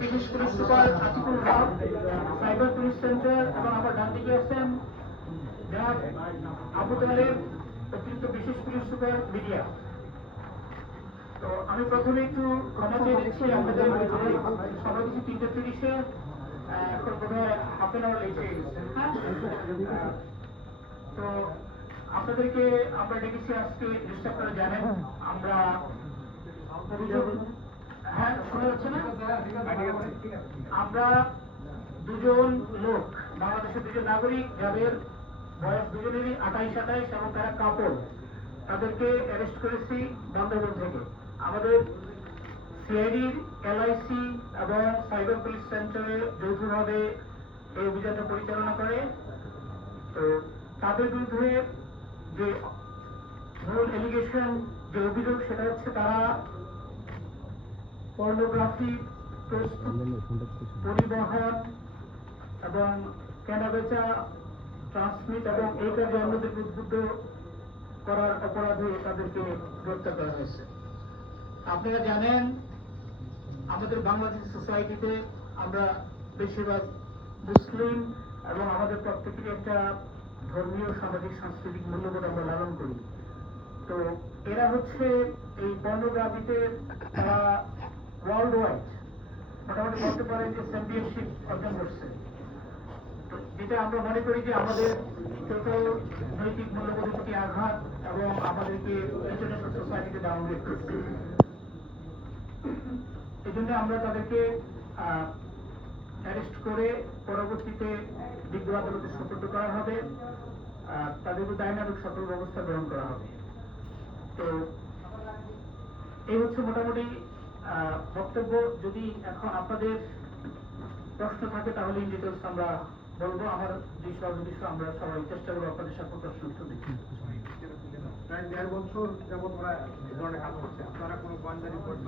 বিশেষ police super Atikul Haque cyber police centre এবং আমার ডান দিকে আছেন আবু তালেব অতিরিক্ত বিশেষ পুলিশ সুপার মিডিয়া। তো আমি প্রথমে একটু ক্ষমা চেয়ে নিচ্ছি আমাদের সময় কিছু তিনটে তিরিশে হাফ এন আওয়ার লেট তো আপনাদেরকে আমরা ডেকেছি আজকে, নিশ্চয় আপনারা জানেন, আমরা অভিযোগ আমরা দুজন লোক, বাংলাদেশের দুজন নাগরিক, যাদের বয়স দুজনেরই আঠাইশ আঠাইশ এবং তারা কাপড় তাদেরকে অ্যারেস্ট করেছি বান্দরবন থেকে। আমাদের সিআইডির এলআইসি এবং সাইবার পুলিশ সেন্টারে যৌথভাবে এই অভিযানটা পরিচালনা করে। তো তাদের বিরুদ্ধে যে মূল এলিগেশন যে অভিযোগ, সেটা হচ্ছে তারা পর্নোগ্রাফি পরিবহন এবং কেনাবেচা ট্রান্সমিট এবং এই কাজে অন্যদের উদ্বুদ্ধ করার অপরাধে তাদেরকে গ্রেপ্তার করা হয়েছে। আপনারা জানেন, আমাদের বাংলাদেশ সোসাইটিতে আমরা বেশিরভাগ মুসলিম এবং আমাদের প্রত্যেকেরই একটা ধর্মীয়, সামাজিক, সাংস্কৃতিক মূল্যবোধ আমরা লালন করি। তো এরা হচ্ছে এই পর্নোগ্রাফিতে তারা ওয়ার্ল্ড ওয়াইড মোটামুটি বলতে পারেন যে চ্যাম্পিয়নশিপ অর্জন করছে। তো যেটা আমরা মনে করি যে আমাদের টোটাল নৈতিক মূল্যবোধের প্রতি আঘাত এবং আমাদেরকে ইন্টারন্যাশনাল সোসাইটিতে ডাউনগ্রেড করছে। এই জন্য আমরা তাদেরকে অ্যারেস্ট করে পরবর্তীতে বিজ্ঞ আদালতে সুপর্দ করা হবে। তাদের বিরুদ্ধে আইনানুক সকল ব্যবস্থা গ্রহণ করা হবে। তো এই হচ্ছে মোটামুটি বক্তব্য যদি এখন আপনাদের প্রশ্ন থাকে, তাহলে ইন ডিটেলস আমরা বলব। আমার যে সহযোগী, আমরা সবাই চেষ্টা করব আপনাদের সকল প্রশ্ন উত্তর দিচ্ছি প্রায় দেড় বছর যাবত ওরা ধরনের কাজ করছে। আপনারা কোনো গোয়েন্দা রিপোর্ট